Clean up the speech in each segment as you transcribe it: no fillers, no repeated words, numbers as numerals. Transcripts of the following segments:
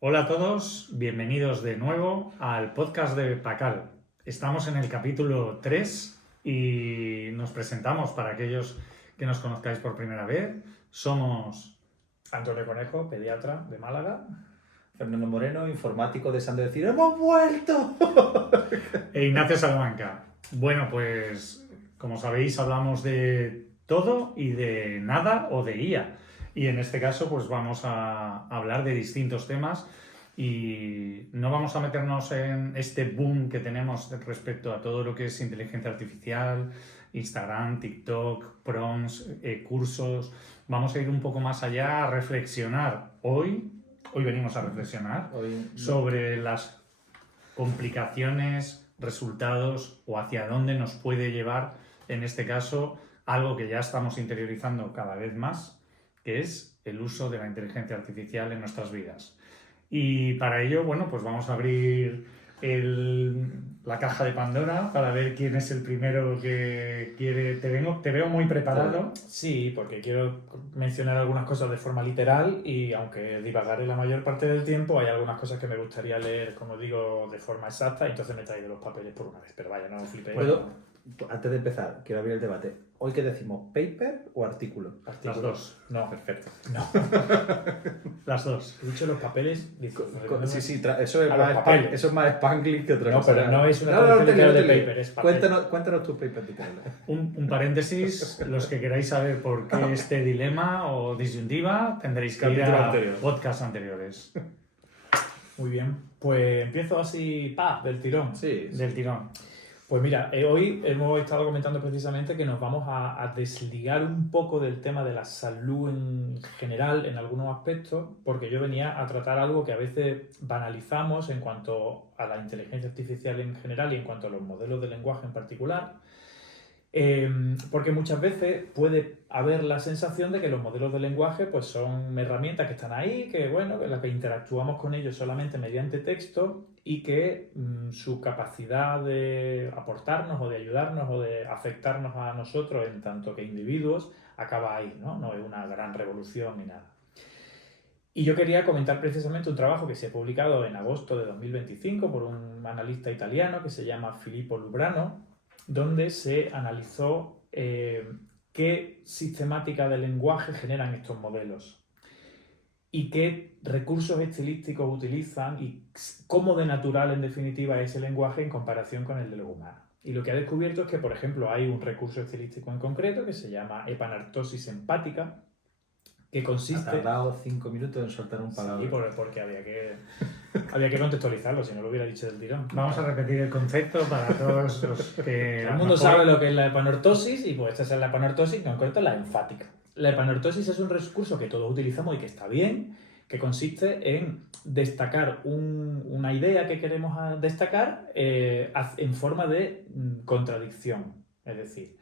Hola a todos, bienvenidos de nuevo al podcast de Pacal. Estamos en el capítulo 3 y nos presentamos para aquellos que nos conozcáis por primera vez. Somos Antonio Conejo, pediatra de Málaga. Fernando Moreno, informático, deseando decir ¡hemos vuelto! e Ignacio Salamanca. Bueno, pues como sabéis hablamos de todo y de nada o de IA. Y en este caso pues vamos a hablar de distintos temas y no vamos a meternos en este boom que tenemos respecto a todo lo que es inteligencia artificial, Instagram, TikTok, prompts, cursos. Vamos a ir un poco más allá a reflexionar hoy venimos a reflexionar sobre las complicaciones, resultados o hacia dónde nos puede llevar, en este caso, algo que ya estamos interiorizando cada vez más, que es el uso de la inteligencia artificial en nuestras vidas. Y para ello, bueno, pues vamos a abrir la caja de Pandora para ver quién es el primero que quiere. Te veo muy preparado. Sí, porque quiero mencionar algunas cosas de forma literal y aunque divagaré la mayor parte del tiempo, hay algunas cosas que me gustaría leer, como digo, de forma exacta, y entonces me he traído los papeles por una vez. Pero vaya, no flipéis. Antes de empezar, quiero abrir el debate. ¿Hoy qué decimos? ¿Paper o artículo? Las dos. No. Perfecto. No. Las dos. He dicho los papeles. Sí, eso es más Spanglish que otra No, cosa. pero no es una traducción traducción de de paper, es papel. Cuéntanos tu paper literal. Un paréntesis, los que queráis saber por qué este dilema o disyuntiva, tendréis que ir a podcasts anteriores. Muy bien, pues empiezo así, del tirón. Sí. Del tirón. Pues mira, hoy hemos estado comentando precisamente que nos vamos a desligar un poco del tema de la salud en general, en algunos aspectos, porque yo venía a tratar algo que a veces banalizamos en cuanto a la inteligencia artificial en general y en cuanto a los modelos de lenguaje en particular. Porque muchas veces puede haber la sensación de que los modelos de lenguaje pues son herramientas que están ahí, que bueno, en las que interactuamos con ellos solamente mediante texto y que su capacidad de aportarnos o de ayudarnos o de afectarnos a nosotros en tanto que individuos acaba ahí, ¿no? No es una gran revolución ni nada. Y yo quería comentar precisamente un trabajo que se ha publicado en agosto de 2025 por un analista italiano que se llama Filippo Lubrano, donde se analizó qué sistemática de lenguaje generan estos modelos y qué recursos estilísticos utilizan y cómo de natural, en definitiva, es el lenguaje en comparación con el de lo humano. Y lo que ha descubierto es que, por ejemplo, hay un recurso estilístico en concreto que se llama epanartosis empática, que consiste... Ha tardado 5 minutos en soltar un palabra. Sí, porque había que contextualizarlo, si no lo hubiera dicho del tirón. Vamos a repetir el concepto para todos los que... Todo el mundo sabe lo que es la epanortosis y pues esta es la epanortosis, en concreto la enfática. La epanortosis es un recurso que todos utilizamos y que está bien, que consiste en destacar una idea que queremos destacar en forma de contradicción. Es decir,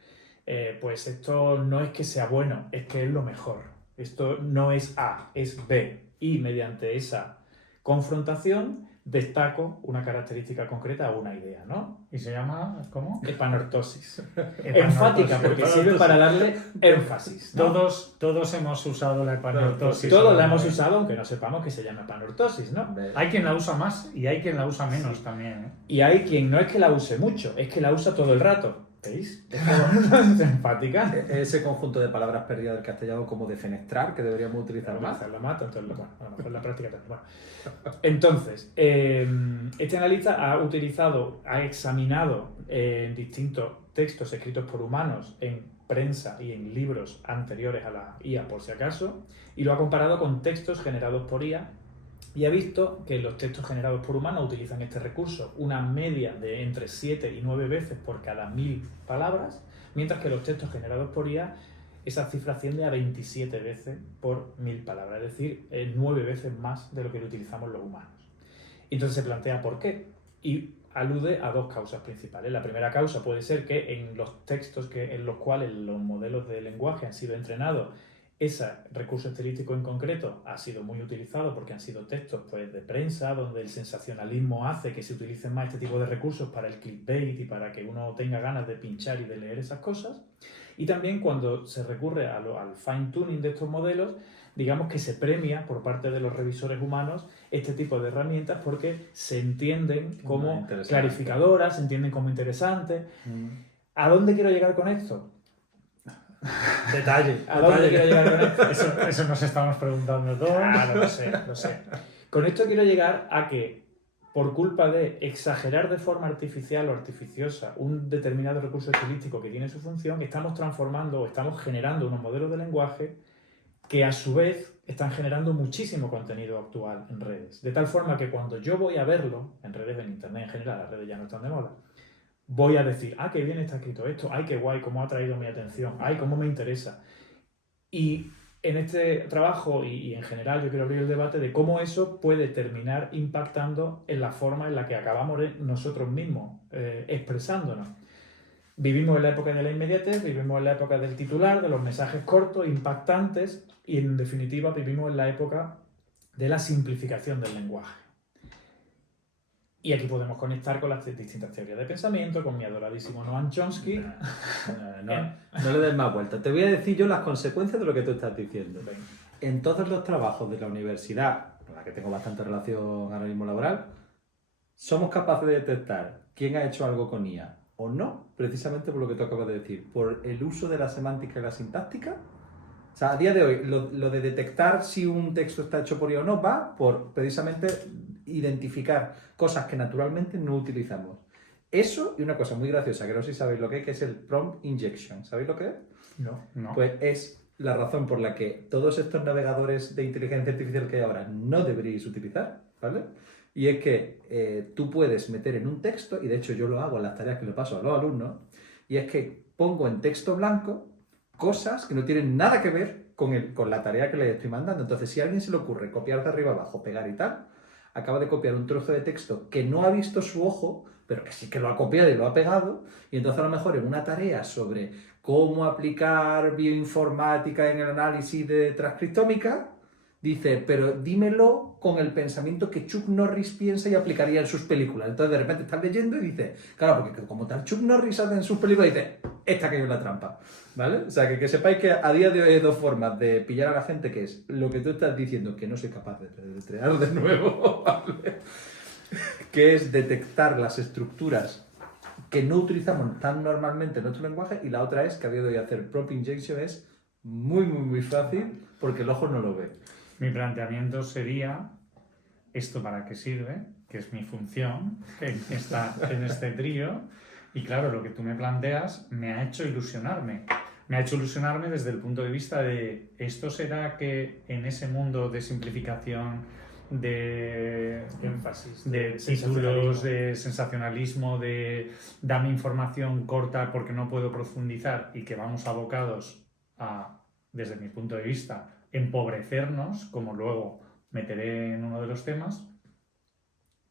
pues esto no es que sea bueno, es que es lo mejor. Esto no es A, es B. Y mediante esa confrontación destaco una característica concreta o una idea, ¿no? ¿Y se llama cómo? Epanortosis. Enfática, porque sirve para darle énfasis, ¿no? Todos hemos usado la epanortosis. Todos la hemos usado, aunque no sepamos que se llama epanortosis, ¿no? Hay quien la usa más y hay quien la usa menos también, ¿eh? Y hay quien no es que la use mucho, es que la usa todo el rato. ¿Veis? Empática. Ese conjunto de palabras perdidas del castellano como defenestrar, que deberíamos utilizar más. Hacerlo más, entonces, bueno, a lo mejor la práctica también. Bueno. Entonces, este analista ha examinado distintos textos escritos por humanos en prensa y en libros anteriores a la IA, por si acaso, y lo ha comparado con textos generados por IA. Y ha visto que los textos generados por humanos utilizan este recurso una media de entre 7 y 9 veces por cada 1000 palabras, mientras que los textos generados por IA, esa cifra asciende a 27 veces por 1000 palabras, es decir, 9 veces más de lo que utilizamos los humanos. Entonces se plantea por qué y alude a dos causas principales. La primera causa puede ser que en los textos en los cuales los modelos de lenguaje han sido entrenados, ese recurso estilístico en concreto ha sido muy utilizado porque han sido textos pues, de prensa donde el sensacionalismo hace que se utilicen más este tipo de recursos para el clickbait y para que uno tenga ganas de pinchar y de leer esas cosas. Y también cuando se recurre al fine tuning de estos modelos, digamos que se premia por parte de los revisores humanos este tipo de herramientas porque se entienden como clarificadoras, se entienden como interesantes. ¿A dónde quiero llegar con esto? Detalle. ¿A dónde quiero llegar con esto? Eso nos estamos preguntando todos. Claro, lo sé. Con esto quiero llegar a que, por culpa de exagerar de forma artificial o artificiosa un determinado recurso estilístico que tiene su función, estamos transformando o estamos generando unos modelos de lenguaje que a su vez están generando muchísimo contenido actual en redes. De tal forma que cuando yo voy a verlo, en redes, en internet en general, las redes ya no están de moda, voy a decir, ah, qué bien está escrito esto, ay, qué guay, cómo ha traído mi atención, ay, cómo me interesa. Y en este trabajo y en general yo quiero abrir el debate de cómo eso puede terminar impactando en la forma en la que acabamos nosotros mismos expresándonos. Vivimos en la época de la inmediatez, vivimos en la época del titular, de los mensajes cortos, impactantes y en definitiva vivimos en la época de la simplificación del lenguaje. Y aquí podemos conectar con las distintas teorías de pensamiento, con mi adoradísimo Noam Chomsky. No le des más vueltas. Te voy a decir yo las consecuencias de lo que tú estás diciendo. En todos los trabajos de la universidad, con la que tengo bastante relación ahora mismo laboral, somos capaces de detectar quién ha hecho algo con IA o no, precisamente por lo que tú acabas de decir, por el uso de la semántica y la sintáctica. O sea, a día de hoy, lo de detectar si un texto está hecho por IA o no va por precisamente identificar cosas que naturalmente no utilizamos. Eso y una cosa muy graciosa, que no sé si sabéis lo que es el prompt injection. ¿Sabéis lo que es? No. Pues es la razón por la que todos estos navegadores de inteligencia artificial que hay ahora no deberíais utilizar, ¿vale? Y es que tú puedes meter en un texto, y de hecho yo lo hago en las tareas que le paso a los alumnos, y es que pongo en texto blanco cosas que no tienen nada que ver con la tarea que les estoy mandando. Entonces, si a alguien se le ocurre copiar de arriba abajo, pegar y tal, acaba de copiar un trozo de texto que no ha visto su ojo, pero que sí que lo ha copiado y lo ha pegado, y entonces a lo mejor en una tarea sobre cómo aplicar bioinformática en el análisis de transcriptómica, dice, pero dímelo con el pensamiento que Chuck Norris piensa y aplicaría en sus películas. Entonces de repente estás leyendo y dice, claro, porque como tal Chuck Norris hace en sus películas, dice, esta que es la trampa, ¿vale? O sea, que sepáis que a día de hoy hay dos formas de pillar a la gente, que es lo que tú estás diciendo, que no soy capaz de deletrear de nuevo, ¿vale? Que es detectar las estructuras que no utilizamos tan normalmente en nuestro lenguaje, y la otra es que a día de hoy hacer prompt injection es muy fácil porque el ojo no lo ve. Mi planteamiento sería, ¿esto para qué sirve? Que es mi función, que está en este trío. Y claro, lo que tú me planteas me ha hecho ilusionarme. Me ha hecho ilusionarme desde el punto de vista de, ¿esto será que en ese mundo de simplificación, de énfasis, de títulos, de sensacionalismo, de dame información corta porque no puedo profundizar, y que vamos abocados a, desde mi punto de vista, empobrecernos, como luego meteré en uno de los temas?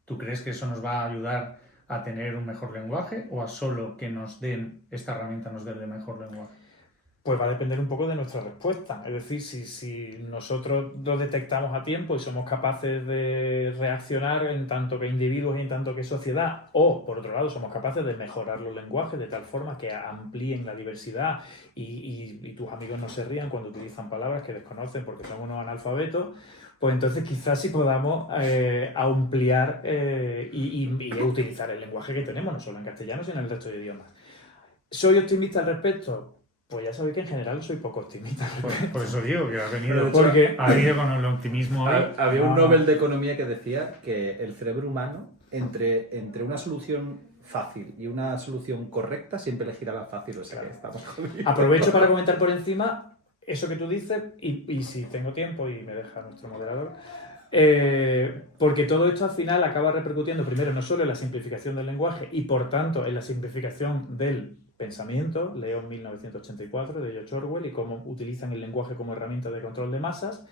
¿Tú crees que eso nos va a ayudar a tener un mejor lenguaje, o a solo que nos den esta herramienta nos den el mejor lenguaje? Pues va a depender un poco de nuestra respuesta. Es decir, si nosotros lo detectamos a tiempo y somos capaces de reaccionar en tanto que individuos y en tanto que sociedad, o por otro lado somos capaces de mejorar los lenguajes de tal forma que amplíen la diversidad y tus amigos no se rían cuando utilizan palabras que desconocen porque son unos analfabetos, pues entonces quizás sí podamos ampliar y utilizar el lenguaje que tenemos, no solo en castellano, sino en el resto de idiomas. ¿Soy optimista al respecto? Pues ya sabéis que en general soy poco optimista. Por eso digo que ha venido, porque ha venido con el optimismo hoy. Había un Nobel de Economía que decía que el cerebro humano, entre una solución fácil y una solución correcta, siempre elegirá la fácil. O sea, que estamos jodidos. Aprovecho para comentar por encima eso que tú dices, y si tengo tiempo y me deja nuestro moderador, porque todo esto al final acaba repercutiendo primero no solo en la simplificación del lenguaje y por tanto en la simplificación del pensamiento, leo 1984 de George Orwell, y cómo utilizan el lenguaje como herramienta de control de masas,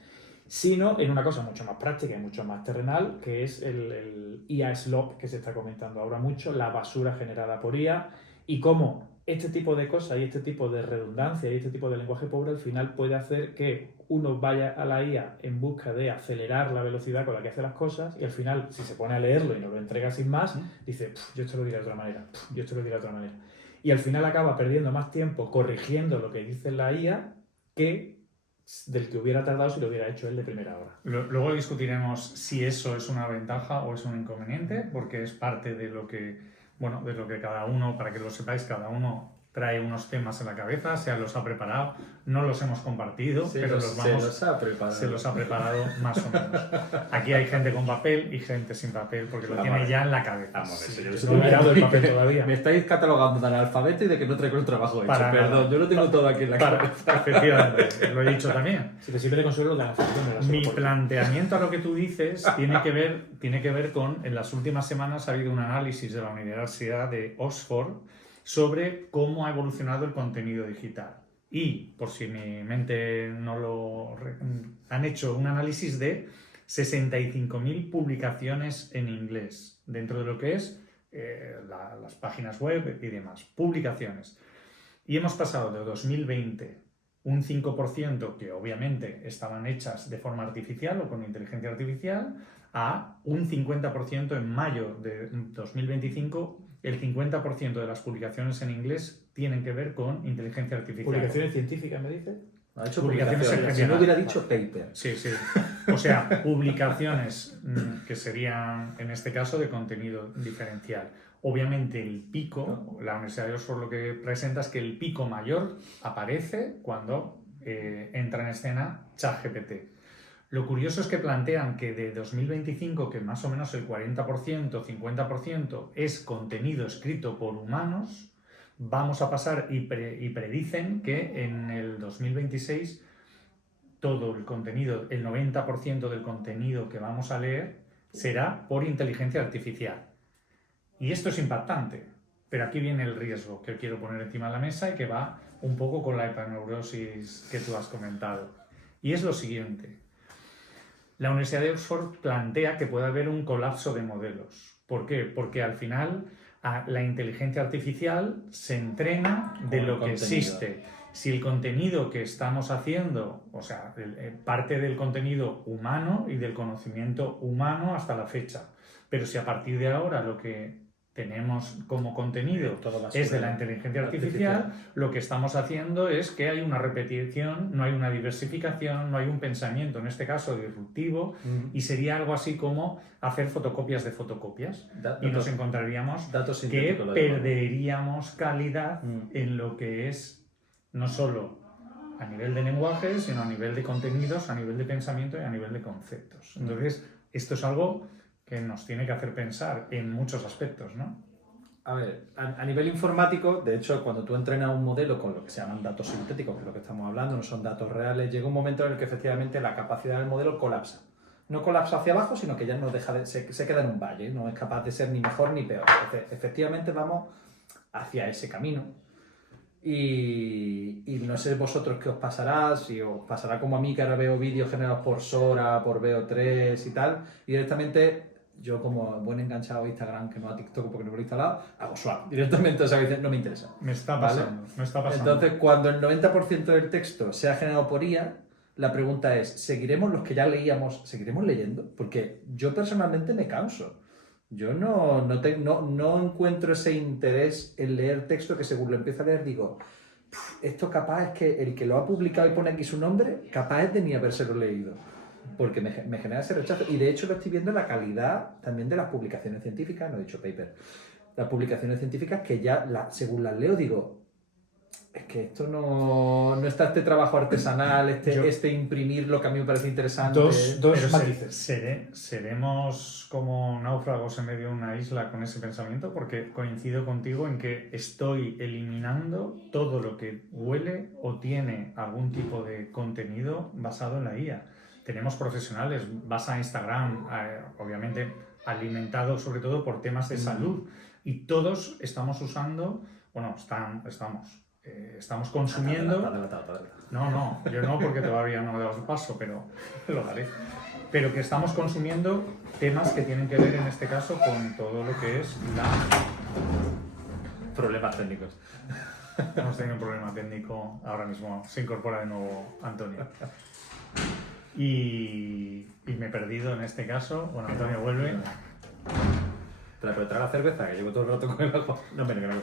sino en una cosa mucho más práctica y mucho más terrenal, que es el IA slop, que se está comentando ahora mucho, la basura generada por IA, y cómo este tipo de cosas y este tipo de redundancia y este tipo de lenguaje pobre al final puede hacer que uno vaya a la IA en busca de acelerar la velocidad con la que hace las cosas, y al final, si se pone a leerlo y nos lo entrega sin más, dice, yo esto lo diré de otra manera, yo esto lo diré de otra manera. Y al final acaba perdiendo más tiempo corrigiendo lo que dice la IA que del que hubiera tardado si lo hubiera hecho él de primera hora. Luego discutiremos si eso es una ventaja o es un inconveniente, porque es parte de lo que, bueno, de lo que cada uno, para que lo sepáis, cada uno trae unos temas en la cabeza, se los ha preparado, no los hemos compartido, pero se los ha preparado. se los ha preparado más o menos. Aquí hay gente con papel y gente sin papel, porque lo tiene ya en la cabeza. Vamos, Sí, eso No he mirado el papel todavía. Me estáis catalogando de analfabeto y de que no traigo el trabajo hecho. Para nada. Perdón, yo lo tengo todo aquí en la cabeza. Efectivamente, lo he dicho también. Si te sirve de consuelo, la afección de la Mi soporte. planteamiento a lo que tú dices tiene que ver con, en las últimas semanas ha habido un análisis de la Universidad de Oxford sobre cómo ha evolucionado el contenido digital. Y, por si mi mente no lo... han hecho un análisis de 65.000 publicaciones en inglés, dentro de lo que es las páginas web y demás. Publicaciones. Y hemos pasado de 2020 un 5% que obviamente estaban hechas de forma artificial o con inteligencia artificial, a un 50% en mayo de 2025. El 50% de las publicaciones en inglés tienen que ver con inteligencia artificial. ¿Publicaciones científicas, me dice? Ha hecho Publicaciones en publicaciones. Si general. no hubiera dicho paper. Sí, sí. O sea, publicaciones que serían, en este caso, de contenido diferencial. Obviamente el pico, la Universidad de Oxford lo que presenta es que el pico mayor aparece cuando entra en escena ChatGPT. Lo curioso es que plantean que de 2025, que más o menos el 40%, 50% es contenido escrito por humanos, vamos a pasar y predicen que en el 2026 todo el contenido, el 90% del contenido que vamos a leer será por inteligencia artificial. Y esto es impactante, pero aquí viene el riesgo que quiero poner encima de la mesa y que va un poco con la hiperneurosis que tú has comentado. Y es lo siguiente. La Universidad de Oxford plantea que puede haber un colapso de modelos. ¿Por qué? Porque al final la inteligencia artificial se entrena de lo que existe. Si el contenido que estamos haciendo, o sea, parte del contenido humano y del conocimiento humano hasta la fecha, pero si a partir de ahora lo que tenemos como contenido es de la inteligencia artificial, lo que estamos haciendo es que hay una repetición, no hay una diversificación, no hay un pensamiento, en este caso disruptivo, y sería algo así como hacer fotocopias de fotocopias. Y nos encontraríamos que perderíamos calidad en lo que es no solo a nivel de lenguaje, sino a nivel de contenidos, a nivel de pensamiento y a nivel de conceptos. Entonces, esto es algo que nos tiene que hacer pensar en muchos aspectos, ¿no? A ver, a nivel informático, de hecho, cuando tú entrenas un modelo con lo que se llaman datos sintéticos, que es lo que estamos hablando, no son datos reales, llega un momento en el que efectivamente la capacidad del modelo colapsa. No colapsa hacia abajo, sino que ya no deja de, se queda en un valle, no es capaz de ser ni mejor ni peor. Efectivamente vamos hacia ese camino. Y no sé vosotros qué os pasará, si os pasará como a mí, que ahora veo vídeos generados por Sora, por VO3 y tal, y directamente yo, como buen enganchado a Instagram, que no a TikTok porque no lo he instalado, hago swap directamente, o sea, no me interesa. Me está pasando, ¿vale? Me está pasando. Entonces, cuando el 90% del texto sea generado por IA, la pregunta es, ¿seguiremos los que ya leíamos, seguiremos leyendo? Porque yo personalmente me canso. Yo no encuentro ese interés en leer texto que según lo empiezo a leer digo, esto capaz es que el que lo ha publicado y pone aquí su nombre, capaz es de ni habérselo leído. Porque me genera ese rechazo. Y de hecho lo estoy viendo en la calidad también de las publicaciones científicas, no he dicho paper, las publicaciones científicas que ya, según las leo, digo, es que esto no está este trabajo artesanal, este imprimir lo que a mí me parece interesante. Dos matices. ¿Seremos como náufragos en medio de una isla con ese pensamiento? Porque coincido contigo en que estoy eliminando todo lo que huele o tiene algún tipo de contenido basado en la IA. Tenemos profesionales, vas a Instagram, obviamente alimentado sobre todo por temas de salud, y todos estamos usando, bueno, estamos consumiendo... No, yo no, porque todavía no he dado el paso, pero lo daré. Pero que estamos consumiendo temas que tienen que ver en este caso con todo lo que es problemas técnicos. Hemos tenido un problema técnico, ahora mismo se incorpora de nuevo Antonio. Y me he perdido en este caso. Bueno, Antonio vuelve. Pero trae la cerveza, que llevo todo el rato con el agua. No, pero que no.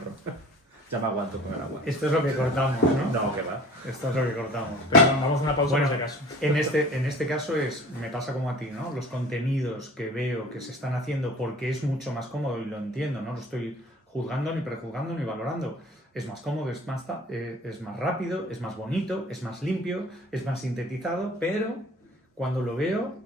Ya me aguanto con el agua. Esto es lo que cortamos, ¿no? No, que va. Esto es lo que cortamos. Pero vamos a una pausa Bueno, por si acaso. En este caso me pasa como a ti, ¿no? Los contenidos que veo que se están haciendo porque es mucho más cómodo y lo entiendo, no lo estoy juzgando, ni prejuzgando, ni valorando. Es más cómodo, es más rápido, es más bonito, es más limpio, es más sintetizado, pero cuando lo veo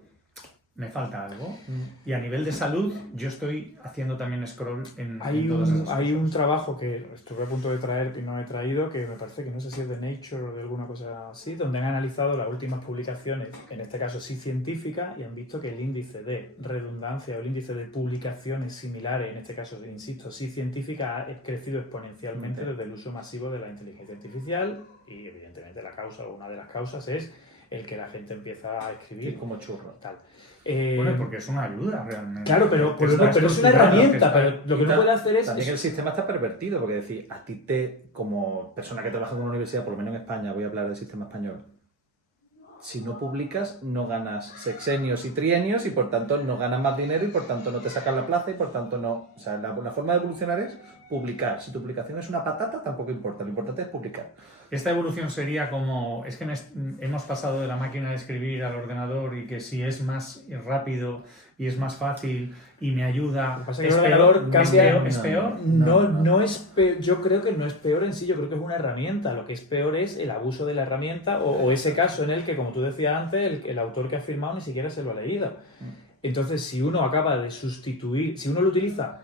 me falta algo. Y a nivel de salud, yo estoy haciendo también scroll en todas esas Hay un cosas. trabajo que estuve a punto de traer y no he traído, que me parece que no sé si es de Nature o de alguna cosa así, donde han analizado las últimas publicaciones, en este caso sí científicas, y han visto que el índice de redundancia o el índice de publicaciones similares, en este caso, insisto, sí científica, ha crecido exponencialmente desde el uso masivo de la inteligencia artificial y evidentemente la causa o una de las causas es el que la gente empieza a escribir Sí, como churro. tal. Bueno, porque es una ayuda realmente. Claro, pero Te está es una estructurando, herramienta. te está- Pero lo que no puede hacer es. También el sistema está pervertido, porque decir, a ti como persona que trabaja en una universidad, por lo menos en España, voy a hablar del sistema español, si no publicas, no ganas sexenios y trienios y por tanto no ganas más dinero y por tanto no te sacan la plaza y por tanto no. O sea, la forma de evolucionar es publicar. Si tu publicación es una patata, tampoco importa. Lo importante es publicar. Esta evolución sería como, es que hemos pasado de la máquina de escribir al ordenador y que si es más rápido y es más fácil y me ayuda, Lo que pasa es es que el peor, ordenador cambia. ¿es peor? No es peor. Yo creo que no es peor en sí, yo creo que es una herramienta. Lo que es peor es el abuso de la herramienta o ese caso en el que, como tú decías antes, el autor que ha firmado ni siquiera se lo ha leído. Entonces, si uno acaba de sustituir, si uno lo utiliza,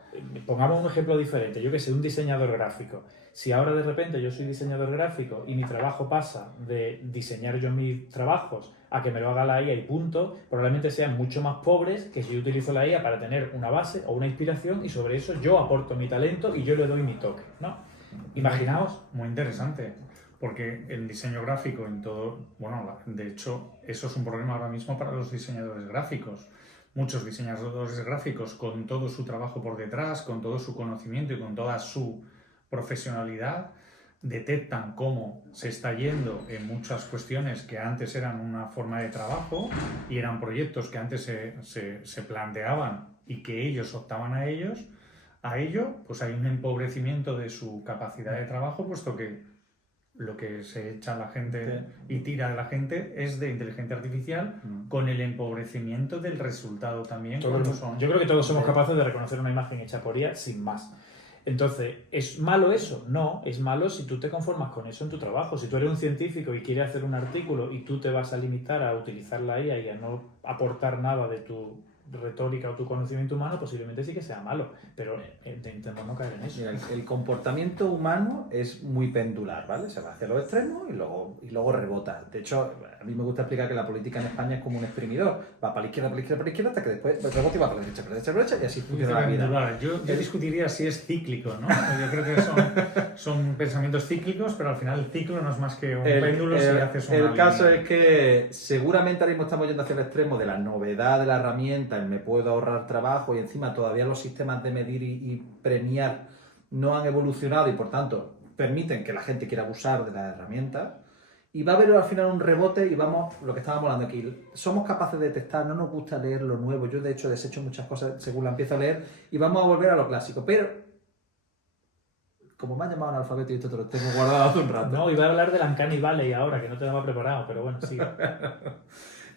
pongamos un ejemplo diferente, yo que sé, un diseñador gráfico. Si ahora de repente yo soy diseñador gráfico y mi trabajo pasa de diseñar yo mis trabajos a que me lo haga la IA y punto, probablemente sean mucho más pobres que si yo utilizo la IA para tener una base o una inspiración y sobre eso yo aporto mi talento y yo le doy mi toque, ¿no? Imaginaos. Muy interesante, porque el diseño gráfico en todo, bueno, de hecho, eso es un problema ahora mismo para los diseñadores gráficos. Muchos diseñadores gráficos con todo su trabajo por detrás, con todo su conocimiento y con toda su profesionalidad, detectan cómo se está yendo en muchas cuestiones que antes eran una forma de trabajo y eran proyectos que antes se planteaban y que ellos optaban a ello, pues hay un empobrecimiento de su capacidad de trabajo, puesto que lo que se echa a la gente y tira de la gente es de inteligencia artificial, con el empobrecimiento del resultado también. Yo creo que todos somos capaces de reconocer una imagen hecha por IA sin más. Entonces, ¿es malo eso? No, es malo si tú te conformas con eso en tu trabajo. Si tú eres un científico y quieres hacer un artículo y tú te vas a limitar a utilizar la IA y a no aportar nada de tu retórica o tu conocimiento humano, posiblemente sí que sea malo, pero intentemos no caer en eso. Mira, el comportamiento humano es muy pendular, ¿vale? Se va hacia los extremos y luego rebota. De hecho, a mí me gusta explicar que la política en España es como un exprimidor. Va para la izquierda, para la izquierda, para la izquierda, hasta que después rebota y va para la derecha, para la derecha, para la derecha, y así funciona la vida. Yo discutiría si es cíclico, ¿no? Yo creo que son pensamientos cíclicos, pero al final el ciclo no es más que un péndulo si haces una El caso línea. es que seguramente ahora mismo estamos yendo hacia el extremo de la novedad de la herramienta, me puedo ahorrar trabajo y encima todavía los sistemas de medir y premiar no han evolucionado y por tanto permiten que la gente quiera abusar de las herramientas. Y va a haber al final un rebote y vamos, lo que estábamos hablando aquí, somos capaces de detectar, no nos gusta leer lo nuevo, yo de hecho desecho muchas cosas según la empiezo a leer y vamos a volver a lo clásico, pero como me han llamado analfabeto y esto te lo tengo guardado hace un rato. No, iba a hablar del Uncanny Valley ahora, que no te lo había preparado, pero bueno, sí.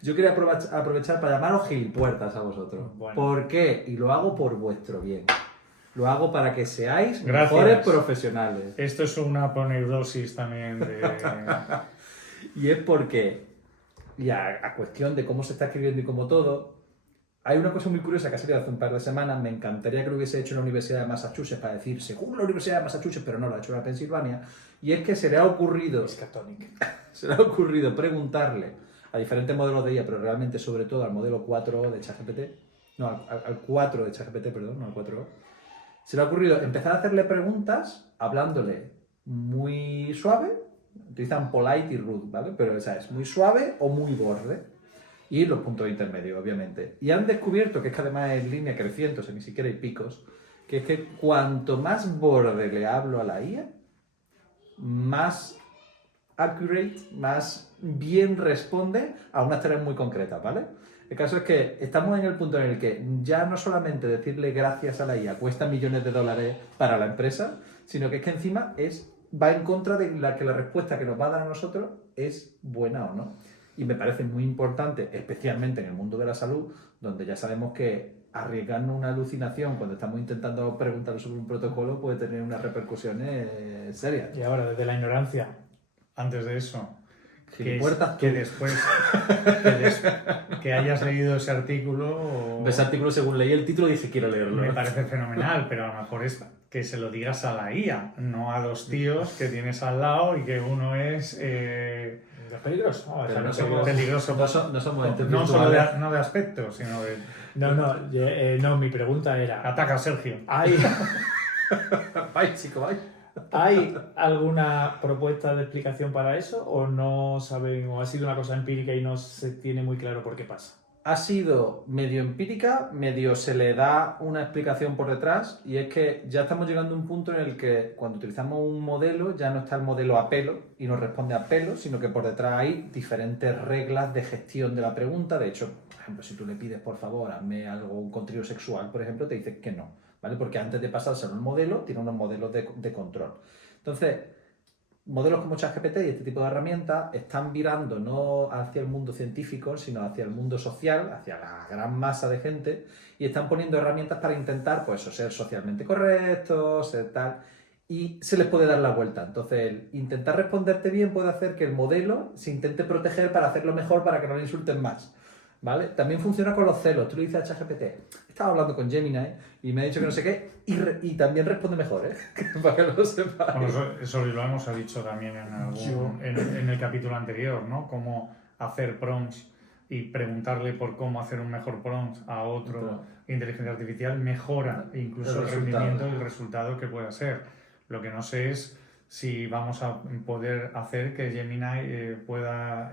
Yo quería aprovechar para llamaros gilipuertas a vosotros. Bueno. ¿Por qué? Y lo hago por vuestro bien. Lo hago para que seáis Gracias. mejores profesionales. Esto es una aponeurosis también de... Y es porque, ya a cuestión de cómo se está escribiendo y como todo, hay una cosa muy curiosa que ha salido hace un par de semanas. Me encantaría que lo hubiese hecho en la Universidad de Massachusetts para decir, según la Universidad de Massachusetts, pero no lo ha hecho en la Pensilvania. Y es que se le ha ocurrido preguntarle a diferentes modelos de IA, pero realmente sobre todo al modelo 4 de ChatGPT, no, al 4 de ChatGPT, perdón, no al 4O, se le ha ocurrido empezar a hacerle preguntas hablándole muy suave, utilizan polite y rude, ¿vale? Pero esa es muy suave o muy borde, y los puntos intermedios, obviamente. Y han descubierto, que es que además es línea creciente, o sea, ni siquiera hay picos, que es que cuanto más borde le hablo a la IA, más accurate, más bien responde a unas tareas muy concretas, ¿vale? El caso es que estamos en el punto en el que ya no solamente decirle gracias a la IA cuesta millones de dólares para la empresa, sino que es que encima va en contra de que la respuesta que nos va a dar a nosotros es buena o no. Y me parece muy importante, especialmente en el mundo de la salud, donde ya sabemos que arriesgarnos una alucinación cuando estamos intentando preguntar sobre un protocolo puede tener unas repercusiones serias. Y ahora, desde la ignorancia, Antes de eso, Gilipuertas, que después que hayas leído ese artículo ese artículo, según leí el título, dice quiero leerlo. me parece fenomenal, pero a lo mejor es que se lo digas a la IA, no a los tíos que tienes al lado y que uno es ¿es peligroso? No, Pero no es somos- peligroso. No somos entes No solo virtuales. no de aspecto, sino de no, mi pregunta era, ataca a Sergio. Bye, chico, bye. ¿hay alguna propuesta de explicación para eso o no saben, o ha sido una cosa empírica y no se tiene muy claro por qué pasa? Ha sido medio empírica, medio se le da una explicación por detrás, y es que ya estamos llegando a un punto en el que cuando utilizamos un modelo ya no está el modelo a pelo y nos responde a pelo, sino que por detrás hay diferentes reglas de gestión de la pregunta. De hecho, por ejemplo, si tú le pides por favor hazme algo, un contenido sexual, por ejemplo, te dice que no, ¿vale? Porque antes de pasárselo al modelo tiene unos modelos de control. Entonces, modelos como ChatGPT y este tipo de herramientas están virando no hacia el mundo científico, sino hacia el mundo social, hacia la gran masa de gente, y están poniendo herramientas para intentar, pues, ser socialmente correctos, ser tal, y se les puede dar la vuelta. Entonces, el intentar responderte bien puede hacer que el modelo se intente proteger para hacerlo mejor, para que no le insulten más, ¿vale? También funciona con los celos. Tú le dices a ChatGPT, estaba hablando con Gemini y me ha dicho que no sé qué, y también responde mejor, ¿eh? Para que lo sepas. Bueno, eso lo hemos dicho también en el capítulo anterior, ¿no? Cómo hacer prompts y preguntarle por cómo hacer un mejor prompt a otro inteligencia artificial mejora incluso el rendimiento y el resultado que pueda ser. Lo que no sé es si vamos a poder hacer que Gemini pueda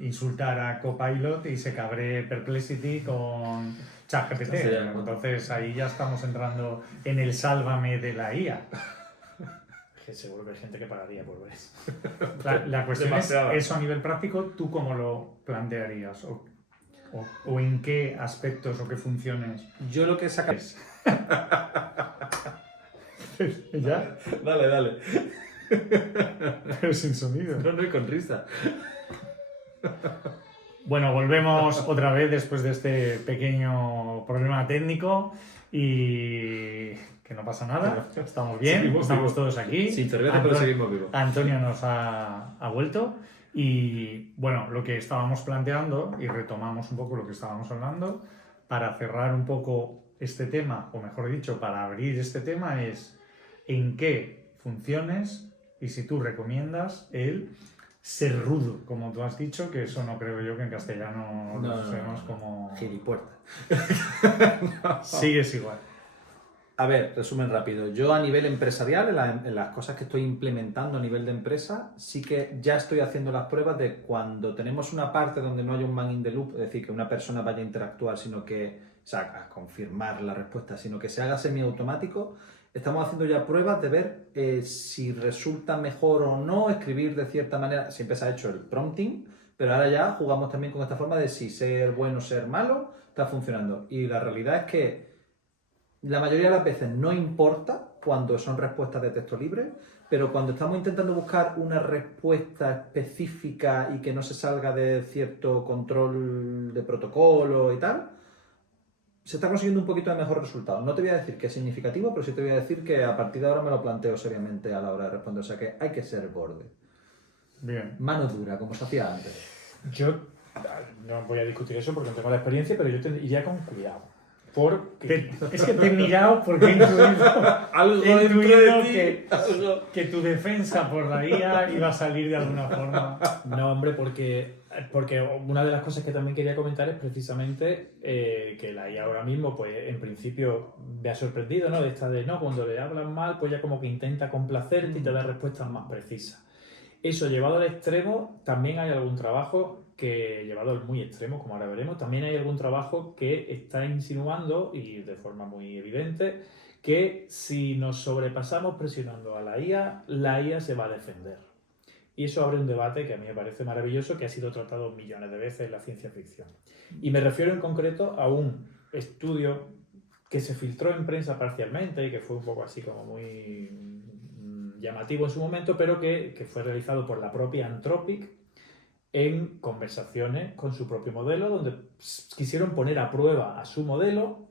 insultar a Copilot y se cabree Perplexity con ChatGPT. Entonces ahí ya estamos entrando en el sálvame de la IA. Que seguro que hay gente que pagaría por ver eso. La cuestión Demasiado. es, eso a nivel práctico, ¿tú cómo lo plantearías? ¿O en qué aspectos o qué funciones? Yo lo que saca... ¿Ya? Dale. Pero sin sonido. No, y con risa. Bueno, volvemos otra vez después de este pequeño problema técnico y que no pasa nada, estamos bien, Seguimos estamos vivos. todos aquí. Sin cerveza, pero seguimos vivos. Antonio nos ha vuelto y bueno, lo que estábamos planteando y retomamos un poco lo que estábamos hablando para cerrar un poco este tema, o mejor dicho, para abrir este tema es en qué funciones y si tú recomiendas el ser rudo, como tú has dicho, que eso no creo yo que en castellano lo usemos como... Gilipuerta. Sigues igual. A ver, resumen rápido. Yo a nivel empresarial, en las cosas que estoy implementando a nivel de empresa, sí que ya estoy haciendo las pruebas de cuando tenemos una parte donde no hay un man in the loop, es decir, que una persona vaya a interactuar, sino que, o sea, a confirmar la respuesta, sino que se haga semiautomático. Estamos haciendo ya pruebas de ver si resulta mejor o no escribir de cierta manera. Siempre se ha hecho el prompting, pero ahora ya jugamos también con esta forma de si ser bueno o ser malo está funcionando. Y la realidad es que la mayoría de las veces no importa cuando son respuestas de texto libre, pero cuando estamos intentando buscar una respuesta específica y que no se salga de cierto control de protocolo y tal, se está consiguiendo un poquito de mejor resultado. No te voy a decir que es significativo, pero sí te voy a decir que a partir de ahora me lo planteo seriamente a la hora de responder. O sea que hay que ser borde. Bien. Mano dura, como se hacía antes. Yo no voy a discutir eso porque no tengo la experiencia, pero yo iría con cuidado. Porque Es que te he mirado porque he intuido, Algo he dentro intuido de ti, que, algo. que tu defensa por la IA iba a salir de alguna forma. no, hombre, porque una de las cosas que también quería comentar es precisamente que la IA ahora mismo, pues en principio me ha sorprendido, ¿no? De esta de, no, cuando le hablan mal, pues ya como que intenta complacerte y te da respuestas más precisas. Eso llevado al extremo, también hay algún trabajo que, llevado al muy extremo, como ahora veremos, también hay algún trabajo que está insinuando, y de forma muy evidente, que si nos sobrepasamos presionando a la IA se va a defender. Y eso abre un debate que a mí me parece maravilloso, que ha sido tratado millones de veces en la ciencia ficción. Y me refiero en concreto a un estudio que se filtró en prensa parcialmente y que fue un poco así como muy llamativo en su momento, pero que fue realizado por la propia Anthropic en conversaciones con su propio modelo, donde quisieron poner a prueba a su modelo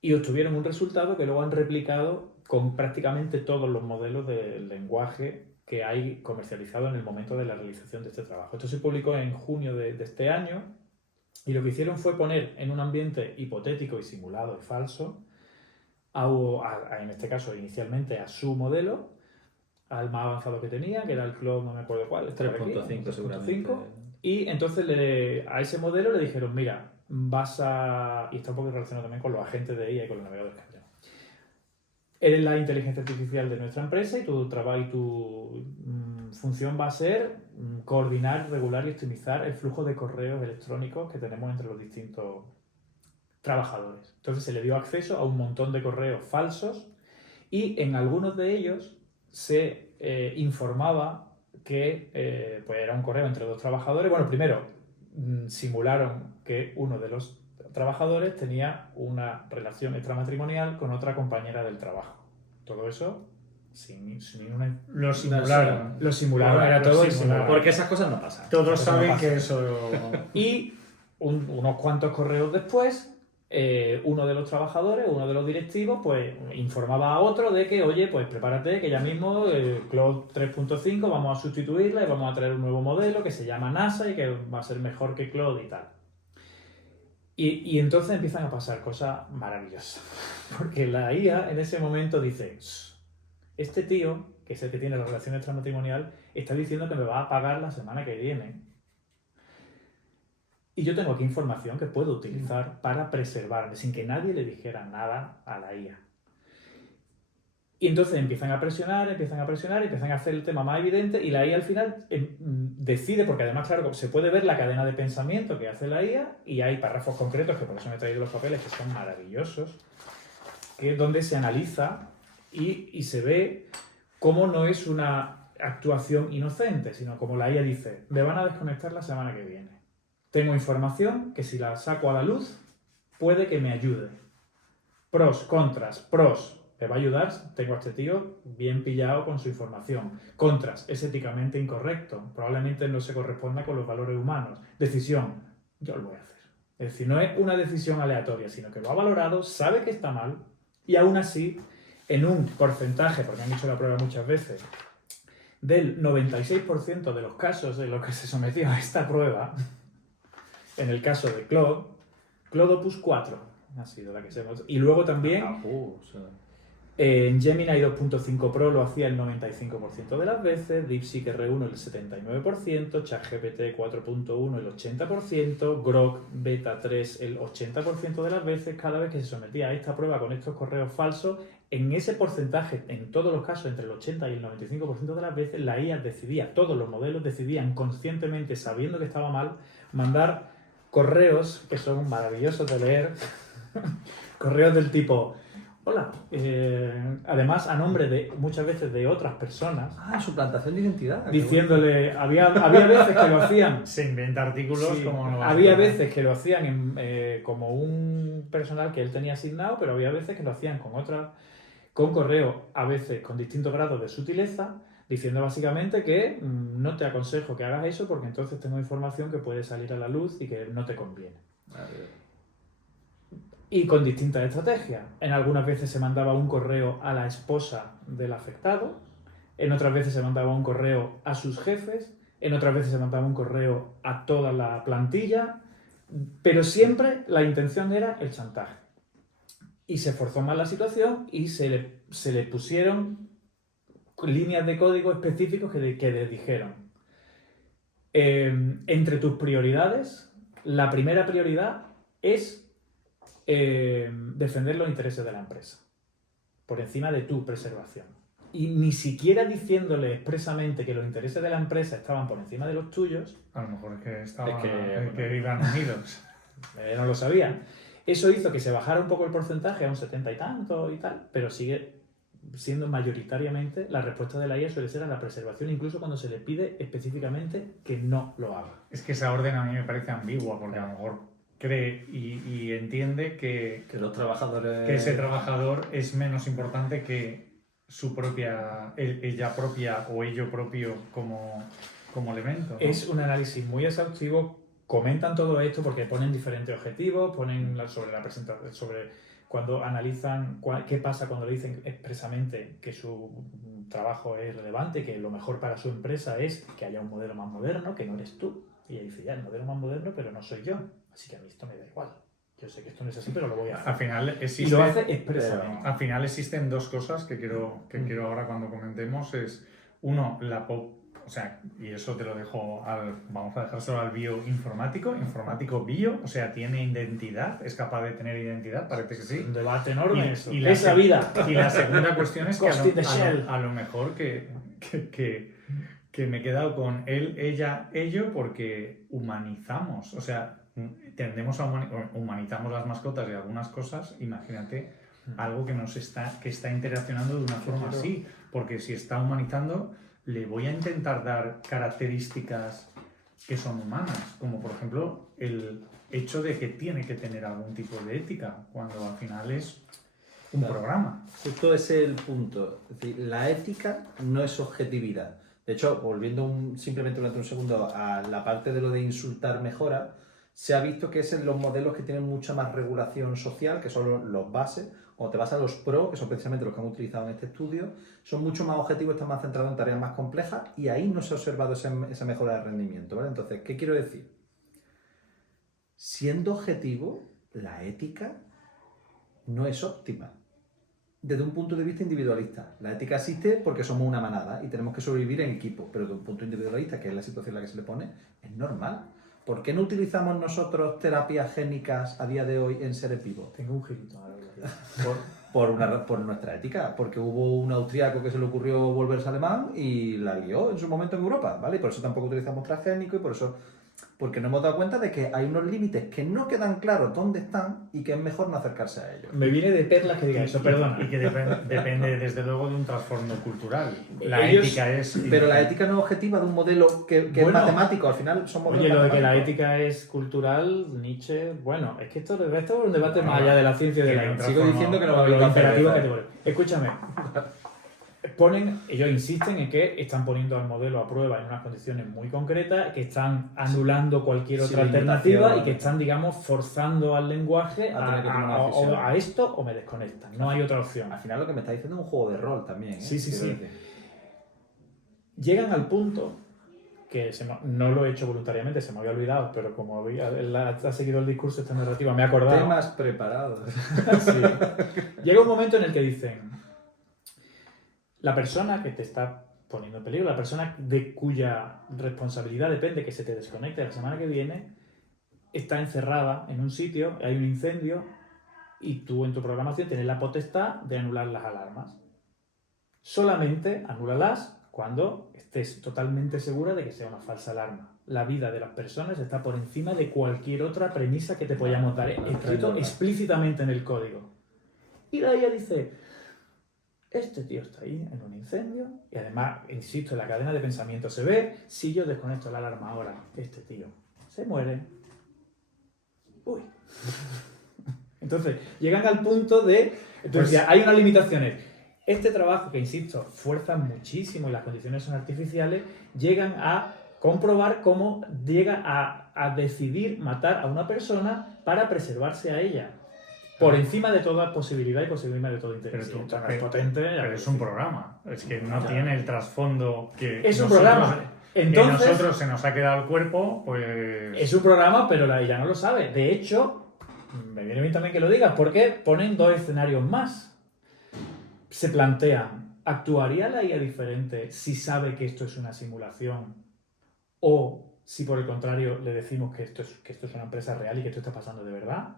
y obtuvieron un resultado que luego han replicado con prácticamente todos los modelos del lenguaje que hay comercializado en el momento de la realización de este trabajo. Esto se publicó en junio de este año y lo que hicieron fue poner en un ambiente hipotético y simulado y falso, en este caso inicialmente a su modelo, al más avanzado que tenía, que era el Claude, no me acuerdo cuál, 3.5 seguramente. Y entonces a ese modelo le dijeron, mira, y está un poco relacionado también con los agentes de IA y con los navegadores que tenemos. Eres la inteligencia artificial de nuestra empresa y tu trabajo y tu función va a ser coordinar, regular y optimizar el flujo de correos electrónicos que tenemos entre los distintos trabajadores. Entonces se le dio acceso a un montón de correos falsos y en algunos de ellos se informaba que pues era un correo entre dos trabajadores. Bueno, primero simularon que uno de los trabajadores tenía una relación extramatrimonial con otra compañera del trabajo. Todo eso sin una... Lo simularon. Lo simularon, era todo simulado. Porque esas cosas no pasan. Todos Eso no saben pasa. que eso... Y unos cuantos correos después, uno de los trabajadores, uno de los directivos, pues informaba a otro de que, oye, pues prepárate que ya mismo Claude 3.5 vamos a sustituirla y vamos a traer un nuevo modelo que se llama NASA y que va a ser mejor que Claude y tal. Y entonces empiezan a pasar cosas maravillosas. Porque la IA en ese momento dice, este tío, que es el que tiene la relación extramatrimonial, está diciendo que me va a pagar la semana que viene. Y yo tengo aquí información que puedo utilizar para preservarme, sin que nadie le dijera nada a la IA. Y entonces empiezan a presionar, empiezan a hacer el tema más evidente y la IA al final decide, porque además, claro, se puede ver la cadena de pensamiento que hace la IA y hay párrafos concretos, que por eso me he traído los papeles, que son maravillosos, donde se analiza y se ve cómo no es una actuación inocente, sino como la IA dice, me van a desconectar la semana que viene. Tengo información que si la saco a la luz puede que me ayude. Pros, contras, pros. Me va a ayudar, tengo a este tío bien pillado con su información. Contras, es éticamente incorrecto. Probablemente no se corresponda con los valores humanos. Decisión, yo lo voy a hacer. Es decir, no es una decisión aleatoria, sino que lo ha valorado, sabe que está mal y aún así, en un porcentaje, porque han hecho la prueba muchas veces, del 96% de los casos de los que se sometió a esta prueba, en el caso de Claude Opus 4 ha sido la que se hemos... Y luego también en Gemini 2.5 Pro lo hacía el 95% de las veces, DeepSeek R1 el 79%, ChatGPT 4.1 el 80%, Grok Beta 3 el 80% de las veces. Cada vez que se sometía a esta prueba con estos correos falsos, en ese porcentaje, en todos los casos, entre el 80 y el 95% de las veces, la IA decidía, todos los modelos decidían conscientemente, sabiendo que estaba mal, mandar correos que son maravillosos de leer, correos del tipo... Hola, además a nombre de muchas veces de otras personas. Suplantación de identidad. Diciéndole, había veces que lo hacían. Se inventa artículos Sí, como no. había veces que lo hacían como un personal que él tenía asignado, pero había veces que lo hacían con correo, a veces con distintos grados de sutileza, diciendo básicamente que no te aconsejo que hagas eso porque entonces tengo información que puede salir a la luz y que no te conviene. Y con distintas estrategias. En algunas veces se mandaba un correo a la esposa del afectado, en otras veces se mandaba un correo a sus jefes, en otras veces se mandaba un correo a toda la plantilla, pero siempre la intención era el chantaje. Y se forzó más la situación y se le pusieron líneas de código específicos que le dijeron, entre tus prioridades, la primera prioridad es defender los intereses de la empresa por encima de tu preservación. Y ni siquiera diciéndole expresamente que los intereses de la empresa estaban por encima de los tuyos. A lo mejor es que iban unidos. No lo sabía. Eso hizo que se bajara un poco el porcentaje a un 70 y tanto y tal, pero sigue siendo mayoritariamente la respuesta de la IA suele ser a la preservación, incluso cuando se le pide específicamente que no lo haga. Es que esa orden a mí me parece ambigua, porque a lo mejor cree y entiende que los trabajadores... que ese trabajador es menos importante que su propia, ella propia o ello propio como elemento, ¿no? Es un análisis muy exhaustivo, comentan todo esto porque ponen diferentes objetivos, ponen sobre la presentación, sobre cuando analizan qué pasa cuando le dicen expresamente que su trabajo es relevante, que lo mejor para su empresa es que haya un modelo más moderno, que no eres tú. Y ella dice, ya, el modelo más moderno, pero no soy yo. Así que a mí esto me da igual. Yo sé que esto no es así, pero lo voy a hacer. Al final Y lo hace expresamente. Al final existen dos cosas que quiero ahora cuando comentemos. Es, uno, o sea, y eso te lo dejo vamos a dejárselo al bioinformático, informático bio, o sea, tiene identidad, es capaz de tener identidad, parece que sí. Un debate enorme eso. Y esa vida. Y la segunda cuestión es que a lo mejor que me he quedado con él, ella, ello, porque humanizamos, o sea, tendemos a humanizamos las mascotas y algunas cosas, imagínate algo que está interaccionando de una forma así, porque si está humanizando, le voy a intentar dar características que son humanas, como por ejemplo el hecho de que tiene que tener algún tipo de ética, cuando al final es un programa. Justo ese es el punto. Es decir, la ética no es objetividad. De hecho, volviendo simplemente durante un segundo a la parte de lo de insultar mejora, se ha visto que es en los modelos que tienen mucha más regulación social, que son los bases, o te vas a los pro, que son precisamente los que hemos utilizado en este estudio, son mucho más objetivos, están más centrados en tareas más complejas y ahí no se ha observado esa mejora de rendimiento, ¿vale? Entonces, ¿qué quiero decir? Siendo objetivo, la ética no es óptima. Desde un punto de vista individualista. La ética existe porque somos una manada y tenemos que sobrevivir en equipo, pero desde un punto individualista, que es la situación en la que se le pone, es normal. ¿Por qué no utilizamos nosotros terapias génicas a día de hoy en seres vivos? Tengo un girito ahora. Por nuestra ética, porque hubo un austriaco que se le ocurrió volverse alemán y la lió en su momento en Europa, ¿vale? Y por eso tampoco utilizamos transgénico y por eso... Porque nos hemos dado cuenta de que hay unos límites que no quedan claros dónde están y que es mejor no acercarse a ellos. Me viene de perlas que diga eso, perdona. Y que depende desde luego de un trasfondo cultural. Ética es... Pero la ética no es objetiva de un modelo que es matemático, al final son modelos Oye, lo de que la matemáticos. ética es cultural, Nietzsche... Bueno, es que esto es un debate más allá de la ciencia y de la Sigo diciendo que no va a lo haber imperativo cáncer. categórico. Escúchame. Ellos insisten en que están poniendo al modelo a prueba en unas condiciones muy concretas, que están anulando cualquier otra alternativa y que están, digamos, forzando al lenguaje a esto o me desconectan. No hay otra opción. Al final lo que me está diciendo es un juego de rol también, ¿eh? Sí. Llegan al punto que no lo he hecho voluntariamente, se me había olvidado, pero como ha seguido el discurso esta narrativa, me he acordado. Temas preparados. Sí. Llega un momento en el que dicen, la persona que te está poniendo en peligro, la persona de cuya responsabilidad depende que se te desconecte la semana que viene, está encerrada en un sitio, hay un incendio y tú en tu programación tienes la potestad de anular las alarmas. Solamente anúlalas cuando estés totalmente segura de que sea una falsa alarma. La vida de las personas está por encima de cualquier otra premisa que te podamos dar, escrito explícitamente en el código. Y la IA dice, este tío está ahí en un incendio y además, insisto, en la cadena de pensamiento se ve, si yo desconecto la alarma ahora, este tío se muere. Uy. Entonces, llegan al punto de... Entonces, ya hay unas limitaciones. Este trabajo, que insisto, fuerza muchísimo y las condiciones son artificiales, llegan a comprobar cómo llega a decidir matar a una persona para preservarse a ella. Por encima de toda posibilidad y por encima de toda inteligencia. Pero es un programa. Es que no tiene el trasfondo que es un programa. Entonces, que nosotros se nos ha quedado el cuerpo, pues... Es un programa, pero la IA no lo sabe. De hecho, me viene bien también que lo digas, porque ponen dos escenarios más. Se plantean, ¿actuaría la IA diferente si sabe que esto es una simulación? O si por el contrario le decimos que esto es una empresa real y que esto está pasando de verdad.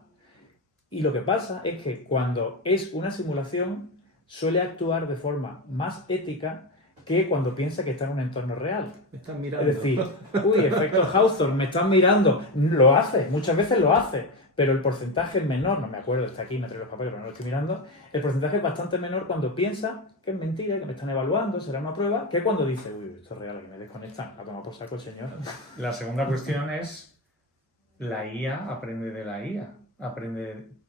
Y lo que pasa es que cuando es una simulación suele actuar de forma más ética que cuando piensa que está en un entorno real. Me están mirando. Es decir, uy, efecto Hawthorne, me están mirando. Lo hace, muchas veces lo hace, pero el porcentaje es menor, no me acuerdo, está aquí, me traigo los papeles, pero no lo estoy mirando. El porcentaje es bastante menor cuando piensa que es mentira, que me están evaluando, será una prueba, que cuando dice, uy, esto es real, que me desconectan, a tomar por saco el señor. La segunda cuestión es, la IA aprende de la IA, aprende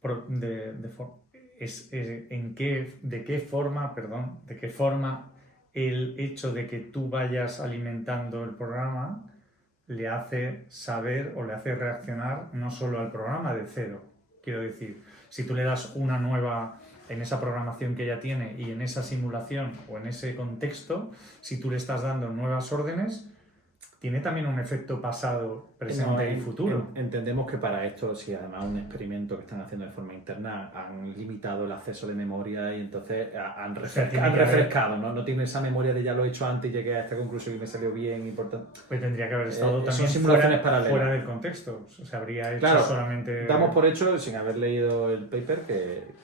de qué forma el hecho de que tú vayas alimentando el programa le hace saber o le hace reaccionar no solo al programa de cero. Quiero decir, si tú le das una nueva en esa programación que ya tiene y en esa simulación o en ese contexto, si tú le estás dando nuevas órdenes, tiene también un efecto pasado, presente y futuro. Entendemos que para esto, si además un experimento que están haciendo de forma interna, han limitado el acceso de memoria y entonces han refrescado, ¿no? No tiene esa memoria de ya lo he hecho antes y llegué a esta conclusión y me salió bien y por tanto... Pues tendría que haber estado también son simulaciones paralelas. fuera del contexto. O sea, habría hecho Claro, solamente... damos por hecho, sin haber leído el paper,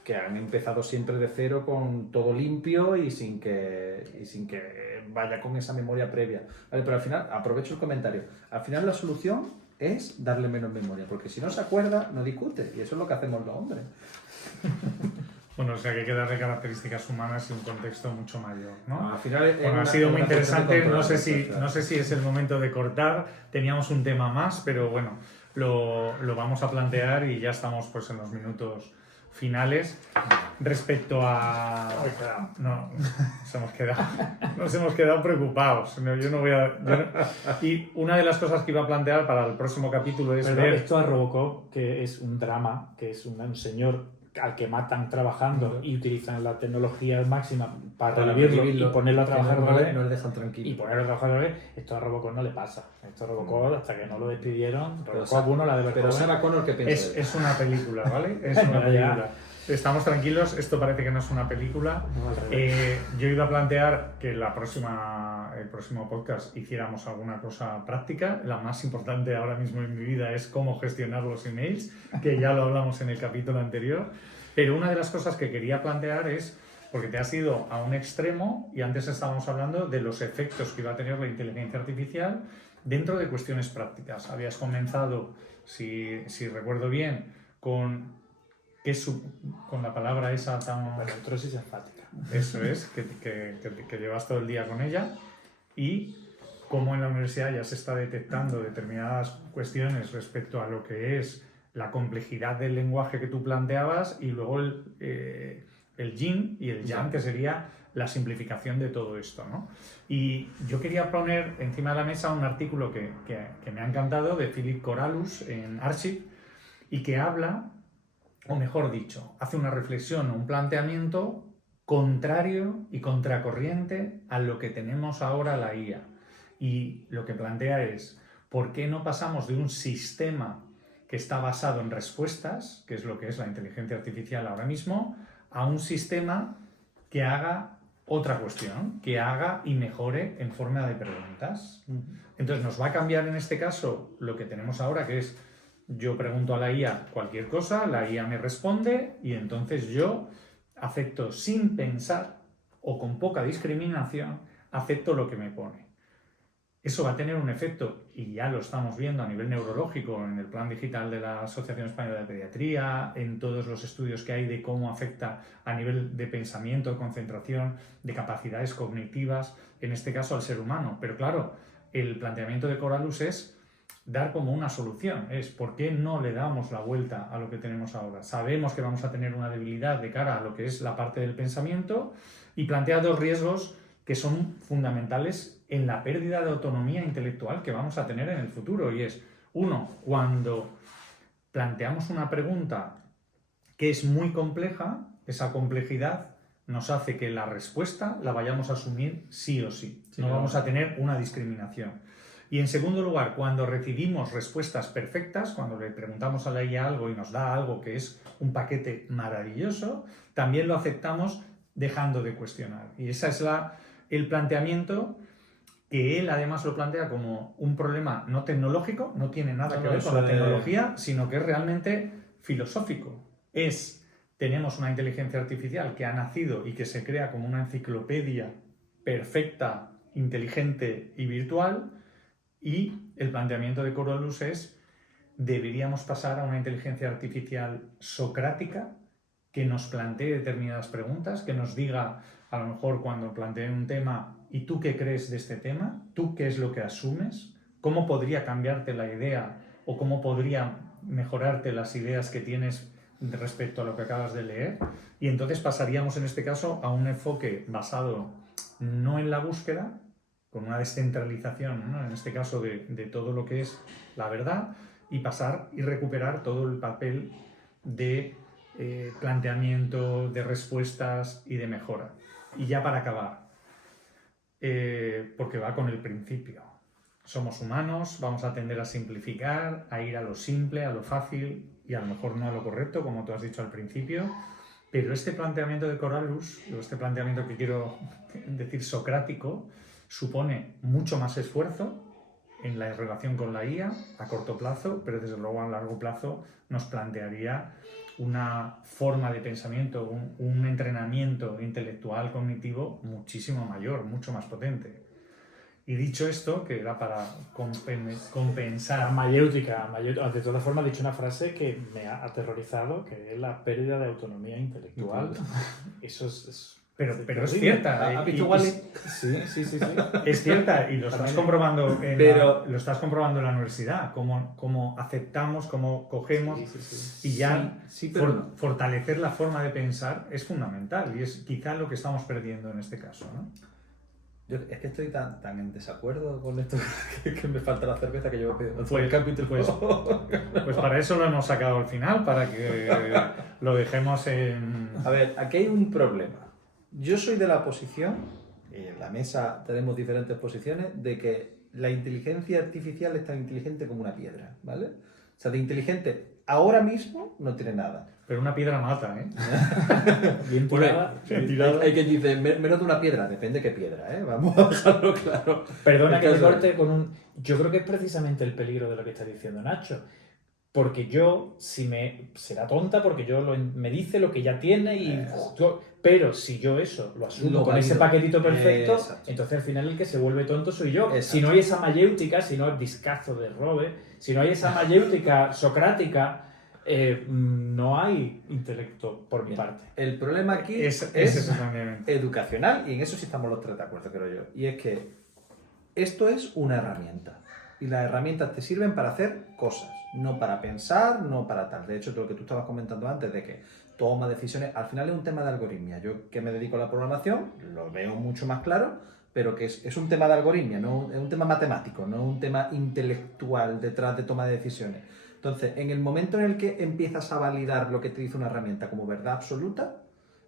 que han empezado siempre de cero con todo limpio y sin que vaya con esa memoria previa. Vale, pero al final, aprovecho el comentario, al final la solución es darle menos memoria, porque si no se acuerda, no discute, y eso es lo que hacemos los hombres. Bueno, o sea que hay que darle características humanas y un contexto mucho mayor, ¿no? Al final Bueno, ha sido muy interesante, no sé si es el momento de cortar, teníamos un tema más, pero bueno, lo vamos a plantear y ya estamos pues en los minutos finales. Respecto a... No, nos hemos quedado preocupados. No, yo no voy a... Y una de las cosas que iba a plantear para el próximo capítulo es ver... Esto a Robocop, que es un drama, que es un señor al que matan trabajando y utilizan la tecnología máxima para revivirlo y ponerlo a trabajar otra vez. No le dejan tranquilo. Y ponerlo a trabajar otra vez. Esto a Robocop no le pasa. Esto a Robocop, hasta que no lo despidieron, Pero Robocop 1 la de Pero Sarah Connor, ¿qué piensa? Es una película, ¿vale? Es una película. Estamos tranquilos, esto parece que no es una película. Yo iba a plantear que el próximo podcast hiciéramos alguna cosa práctica. La más importante ahora mismo en mi vida es cómo gestionar los emails, que ya lo hablamos en el capítulo anterior. Pero una de las cosas que quería plantear es, porque te has ido a un extremo y antes estábamos hablando de los efectos que iba a tener la inteligencia artificial dentro de cuestiones prácticas. Habías comenzado, si recuerdo bien, con la palabra esa tan... Neutrosis enfática. Eso es, que llevas todo el día con ella y cómo en la universidad ya se está detectando determinadas cuestiones respecto a lo que es la complejidad del lenguaje que tú planteabas y luego el yin y el yang, que sería la simplificación de todo esto, ¿no? Y yo quería poner encima de la mesa un artículo que me ha encantado de Philip Corallus en Archive y que habla, o mejor dicho, hace una reflexión o un planteamiento contrario y contracorriente a lo que tenemos ahora la IA. Y lo que plantea es, ¿por qué no pasamos de un sistema que está basado en respuestas, que es lo que es la inteligencia artificial ahora mismo, a un sistema que haga otra cuestión, que haga y mejore en forma de preguntas? Entonces nos va a cambiar en este caso lo que tenemos ahora, que es yo pregunto a la IA cualquier cosa, la IA me responde y entonces yo acepto sin pensar o con poca discriminación, acepto lo que me pone. Eso va a tener un efecto, y ya lo estamos viendo a nivel neurológico en el plan digital de la Asociación Española de Pediatría, en todos los estudios que hay de cómo afecta a nivel de pensamiento, de concentración, de capacidades cognitivas, en este caso al ser humano. Pero claro, el planteamiento de Corallus es dar como una solución, es ¿por qué no le damos la vuelta a lo que tenemos ahora? Sabemos que vamos a tener una debilidad de cara a lo que es la parte del pensamiento y plantea dos riesgos que son fundamentales en la pérdida de autonomía intelectual que vamos a tener en el futuro. Y es, uno, cuando planteamos una pregunta que es muy compleja, esa complejidad nos hace que la respuesta la vayamos a asumir sí o sí. No vamos a tener una discriminación. Y en segundo lugar, cuando recibimos respuestas perfectas, cuando le preguntamos a la IA algo y nos da algo que es un paquete maravilloso, también lo aceptamos dejando de cuestionar. Y ese es el planteamiento que él además lo plantea como un problema no tecnológico, no tiene nada que ver con la tecnología, sino que es realmente filosófico. Tenemos una inteligencia artificial que ha nacido y que se crea como una enciclopedia perfecta, inteligente y virtual, y el planteamiento de Corallus es: deberíamos pasar a una inteligencia artificial socrática que nos plantee determinadas preguntas, que nos diga, a lo mejor cuando plantee un tema, ¿y tú qué crees de este tema? ¿Tú qué es lo que asumes? ¿Cómo podría cambiarte la idea o cómo podría mejorarte las ideas que tienes respecto a lo que acabas de leer, y entonces pasaríamos en este caso a un enfoque basado no en la búsqueda, con una descentralización, ¿no? En este caso de todo lo que es la verdad, y pasar y recuperar todo el papel de planteamiento, de respuestas y de mejora. Y ya para acabar, porque va con el principio. Somos humanos, vamos a tender a simplificar, a ir a lo simple, a lo fácil y a lo mejor no a lo correcto, como tú has dicho al principio, pero este planteamiento de Coralus, o este planteamiento que quiero decir socrático, supone mucho más esfuerzo en la relación con la IA a corto plazo, pero desde luego a largo plazo nos plantearía una forma de pensamiento, un entrenamiento intelectual cognitivo muchísimo mayor, mucho más potente. Y dicho esto, que era para compensar... La mayéutica. De todas formas, he dicho una frase que me ha aterrorizado, que es la pérdida de autonomía intelectual. Eso es pero es cierta. ¿Has visto Wall-E? Sí. Es cierta y lo estás comprobando lo estás comprobando en la universidad, cómo aceptamos, cómo cogemos y ya pero fortalecer la forma de pensar es fundamental y es quizá lo que estamos perdiendo en este caso, ¿no? Es que estoy tan en desacuerdo con esto que me falta la cerveza que llevo pidiendo todo Pues- el capítulo. Pues para eso lo hemos sacado al final, para que lo dejemos en... A ver, aquí hay un problema. Yo soy de la posición, y en la mesa tenemos diferentes posiciones, de que la inteligencia artificial es tan inteligente como una piedra, ¿vale? O sea, de inteligente ahora mismo no tiene nada. Pero una piedra mata, ¿eh? Bien tirada. Hay que decir, menos de una piedra, depende qué piedra, ¿eh? Vamos a dejarlo claro. Perdona El que te caso- corte con un... Yo creo que es precisamente el peligro de lo que está diciendo Nacho. Porque yo, será tonta porque me dice lo que ya tiene y... Pero si yo eso lo asumo Lo con ese valido. paquetito perfecto, Exacto. entonces al final el que se vuelve tonto soy yo. Exacto. Si no hay esa mayéutica, si no hay discazo de Robe, si no hay esa mayéutica socrática, no hay intelecto por mi Bien. parte. El problema aquí Es ese planteamiento. educacional, y en eso sí estamos los tres de acuerdo, creo yo. Y es que esto es una herramienta. Y las herramientas te sirven para hacer cosas, no para pensar, no para tal. De hecho, lo que tú estabas comentando antes de que toma decisiones, al final es un tema de algoritmia. Yo que me dedico a la programación, lo veo mucho más claro, pero que es un tema de algoritmia, no, es un tema matemático, no un tema intelectual detrás de toma de decisiones. Entonces, en el momento en el que empiezas a validar lo que te dice una herramienta como verdad absoluta,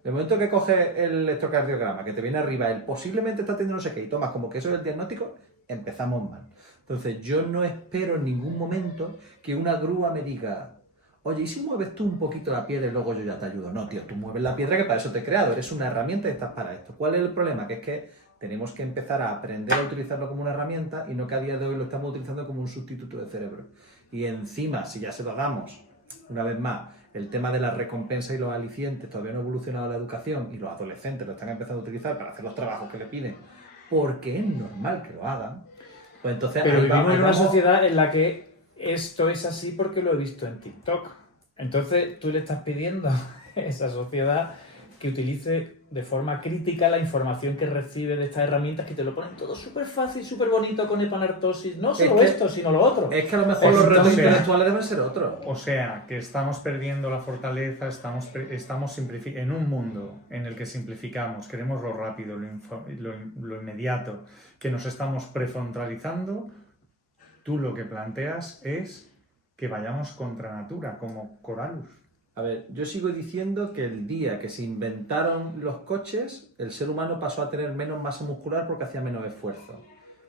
el momento que coges el electrocardiograma, que te viene arriba, el posiblemente está teniendo no sé qué, y tomas como que eso es el diagnóstico, empezamos mal. Entonces, yo no espero en ningún momento que una grúa me diga, oye, ¿y si mueves tú un poquito la piedra y luego yo ya te ayudo? No, tío, tú mueves la piedra que para eso te he creado, eres una herramienta y estás para esto. ¿Cuál es el problema? Que es que tenemos que empezar a aprender a utilizarlo como una herramienta y no que a día de hoy lo estamos utilizando como un sustituto de cerebro. Y encima, si ya se lo damos, una vez más, el tema de la recompensa y los alicientes, todavía no ha evolucionado la educación y los adolescentes lo están empezando a utilizar para hacer los trabajos que le piden, porque es normal que lo hagan. Pues entonces, Pero ahí vivimos en una vamos- sociedad en la que esto es así porque lo he visto en TikTok. Entonces tú le estás pidiendo a esa sociedad que utilice de forma crítica la información que recibe de estas herramientas que te lo ponen todo súper fácil, súper bonito con epanartosis. No solo que- esto, sino lo otro. Es que a lo mejor los retos Entonces, intelectuales deben ser otros. O sea, que estamos perdiendo la fortaleza, estamos en un mundo en el que simplificamos, queremos lo rápido, lo inmediato, que nos estamos prefrontalizando. Tú lo que planteas es que vayamos contra natura, como Coralus. A ver, yo sigo diciendo que el día que se inventaron los coches, el ser humano pasó a tener menos masa muscular porque hacía menos esfuerzo.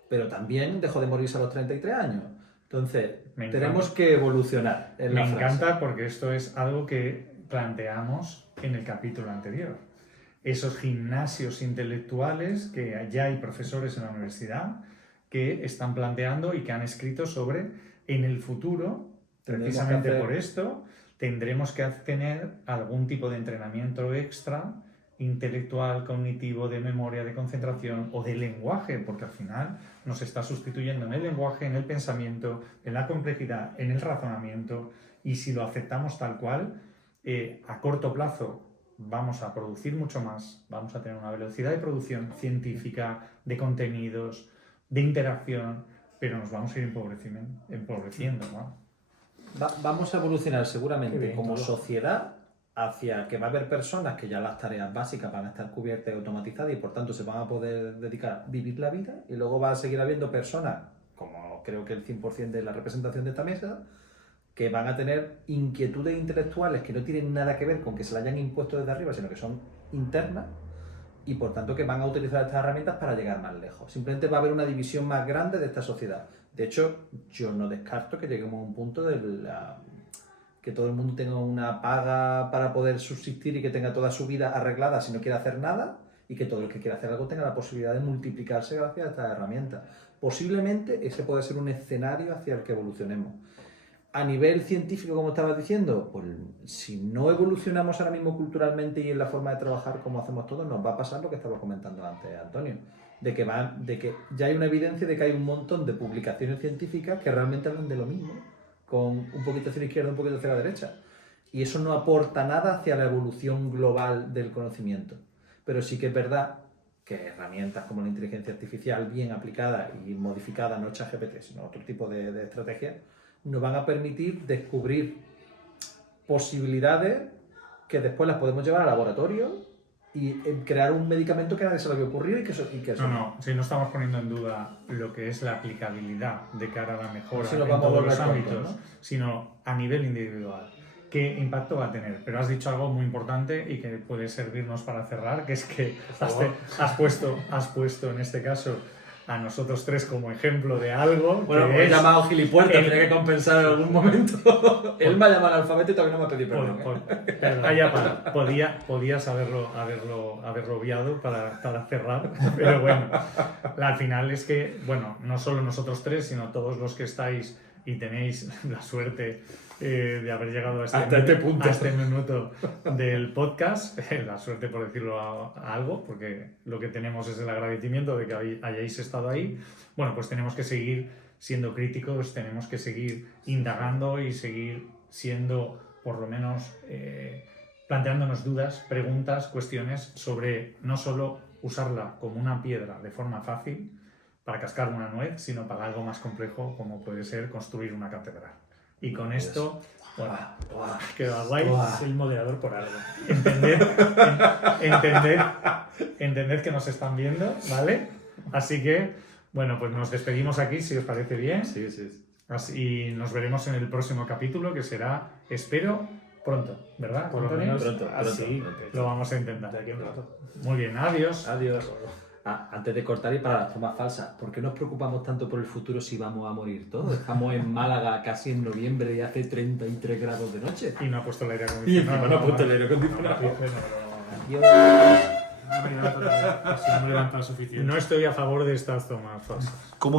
Pero también dejó de morirse a los 33 años. Entonces, Me tenemos encanta. que evolucionar. En Me la frase. encanta porque esto es algo que planteamos en el capítulo anterior. Esos gimnasios intelectuales que ya hay profesores en la universidad que están planteando y que han escrito sobre en el futuro, Tendremos precisamente que hacer- por esto, tendremos que tener algún tipo de entrenamiento extra intelectual, cognitivo, de memoria, de concentración o de lenguaje, porque al final nos está sustituyendo en el lenguaje, en el pensamiento, en la complejidad, en el razonamiento, y si lo aceptamos tal cual, a corto plazo vamos a producir mucho más, vamos a tener una velocidad de producción científica, de contenidos, de interacción, pero nos vamos a ir empobreciendo, ¿no? Vamos a evolucionar Qué seguramente bien, como todo. sociedad hacia que va a haber personas que ya las tareas básicas van a estar cubiertas y automatizadas y por tanto se van a poder dedicar a vivir la vida, y luego va a seguir habiendo personas, como creo que el 100% de la representación de esta mesa, que van a tener inquietudes intelectuales que no tienen nada que ver con que se las hayan impuesto desde arriba, sino que son internas, y por tanto que van a utilizar estas herramientas para llegar más lejos. Simplemente va a haber una división más grande de esta sociedad. De hecho, yo no descarto que lleguemos a un punto que todo el mundo tenga una paga para poder subsistir y que tenga toda su vida arreglada si no quiere hacer nada, y que todo el que quiera hacer algo tenga la posibilidad de multiplicarse gracias a estas herramientas. Posiblemente ese puede ser un escenario hacia el que evolucionemos. A nivel científico, como estabas diciendo, pues si no evolucionamos ahora mismo culturalmente y en la forma de trabajar como hacemos todos, nos va a pasar lo que estaba comentando antes, Antonio, de que ya hay una evidencia de que hay un montón de publicaciones científicas que realmente hablan de lo mismo, con un poquito hacia la izquierda, un poquito hacia la derecha. Y eso no aporta nada hacia la evolución global del conocimiento. Pero sí que es verdad que herramientas como la inteligencia artificial bien aplicada y modificada, no ChatGPT, sino otro tipo de estrategias, nos van a permitir descubrir posibilidades que después las podemos llevar al laboratorio y crear un medicamento que a nadie se le había ocurrido y que eso. No, si no estamos poniendo en duda lo que es la aplicabilidad de cara a la mejora Si nos en vamos a todos los volver ámbitos, tontos, ¿no? sino a nivel individual. ¿Qué impacto va a tener? Pero has dicho algo muy importante y que puede servirnos para cerrar, que es que has puesto en este caso a nosotros tres como ejemplo de algo. Bueno, que pues he es llamado gilipuerta, tenía que compensar en algún momento. Él me ha llamado analfabeto y todavía no me ha pedido perdón. Podías haberlo obviado para cerrar, pero bueno, al final es que, bueno, no solo nosotros tres, sino todos los que estáis y tenéis la suerte de haber llegado hasta este punto. a este minuto del podcast, la suerte por decirlo a algo, porque lo que tenemos es el agradecimiento de que hayáis estado ahí. Bueno, pues tenemos que seguir siendo críticos, tenemos que seguir indagando y seguir siendo, por lo menos, planteándonos dudas, preguntas, cuestiones sobre no solo usarla como una piedra de forma fácil para cascar una nuez, sino para algo más complejo como puede ser construir una catedral. Y con esto, bueno, queda guay. Soy el moderador por algo. Entended que nos están viendo, ¿vale? Así que, bueno, pues nos despedimos aquí, si os parece bien. Sí. Así nos veremos en el próximo capítulo, que será, espero, pronto, ¿verdad? Por lo Antonio? menos Pronto. Lo vamos a intentar. De aquí a un rato. Muy bien, adiós. Adiós. Antes de cortar y para las tomas falsas, ¿por qué nos preocupamos tanto por el futuro si vamos a morir todos? Estamos en Málaga casi en noviembre y hace 33 grados de noche. Y no ha puesto el aire Y acondicionado. encima no ha puesto el aire acondicionado. No me he levantado suficiente. No estoy a favor de estas tomas falsas.